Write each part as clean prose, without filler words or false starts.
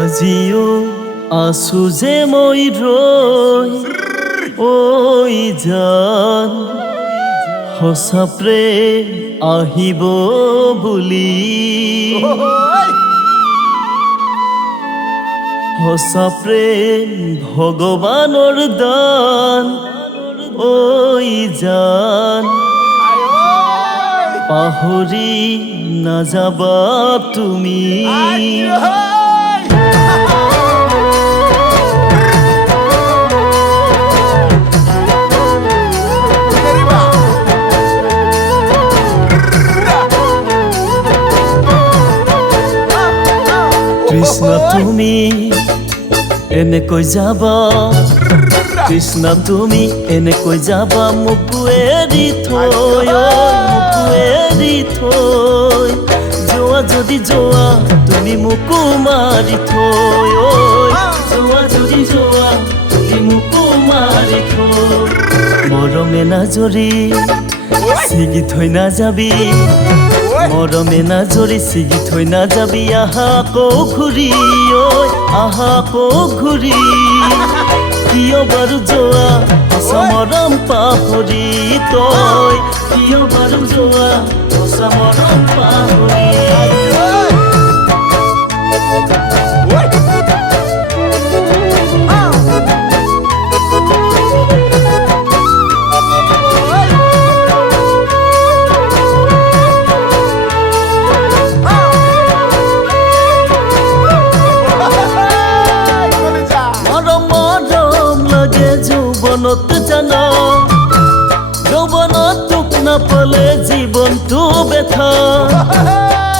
আজিও আছো যে মই ৰৈ ঐ জান সঁচা প্ৰেম আহিব বুলি সঁচা প্ৰেম ভগৱানৰ দান ঐ জান পাহৰি নাযাবা তুমি কৃষ্ণ তুমি এনেকৈ যাবা কৃষ্ণ তুমি এনেকৈ যাবা মোক এৰি থৈ মোক এৰি থৈ যোৱা যদি যোৱা তুমি মোকো মাৰি থৈ যোৱা যদি যোৱা তুমি মোকো মাৰি থৈ মৰমে নাজৰি ছিগি থৈ নাযাবি মৰমে নাজৰি ছিগি থৈ নাযাবি আহা আকৌ ঘূৰি আহা আকৌ ঘূৰি কিয় বাৰু যোৱা সঁচা মৰম পাহৰি তই কিয় বাৰু যোৱা সঁচা মৰম পাহৰি যৌৱনত জানা যৌৱনত তোক নাপালে জীৱনটো বেথা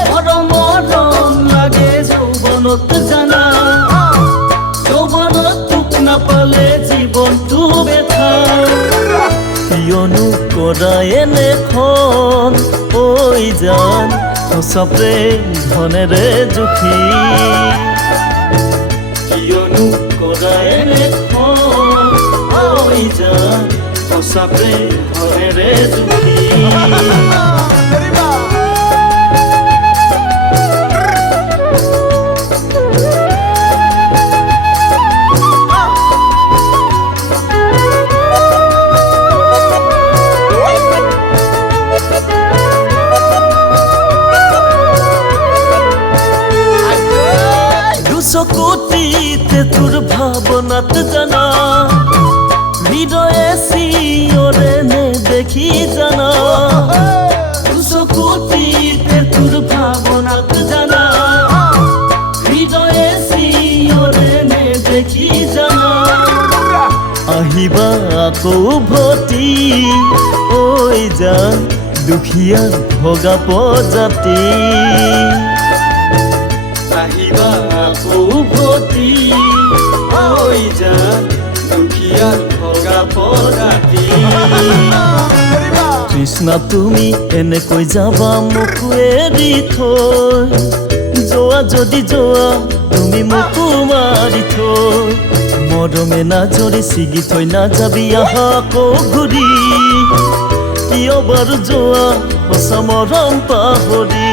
মৰম মৰম লাগে যৌৱনত জানা যৌৱনত তোক নাপালে জীৱনটো বেথা কিয়নো কৰা এনেখন ঐ জান সঁচা প্ৰেম ধনেৰে জুখি কিয়নো কৰা এনেখন সঁচা প্ৰেম ধনেৰে জুখি দুচকুটিতে তোৰ ভাৱনাত জানা হৃদয়ে চিঞৰে নেদেখি জানা দুচকুটিতে তোৰ ভাৱনাত জানা হৃদয়ে চিঞৰে নেদেখি জানা আহিবা আকৌ উভতি ঐ জান দুখীয়া ভগা প্ৰজাতি আহিবা আকৌ উভতি ঐ জান দুখীয়া ভগা প্ৰজাতি কৃষ্ণ তুমি এনেকৈ যাবা মোকো এৰি থৈ যোৱা যদি যোৱা তুমি মোকো মাৰি থৈ মৰমে নাজৰি ছিগি থৈ নাযাবি আহা আকৌ ঘূৰি কিয় বাৰু যোৱা সঁচা মৰম পাহৰি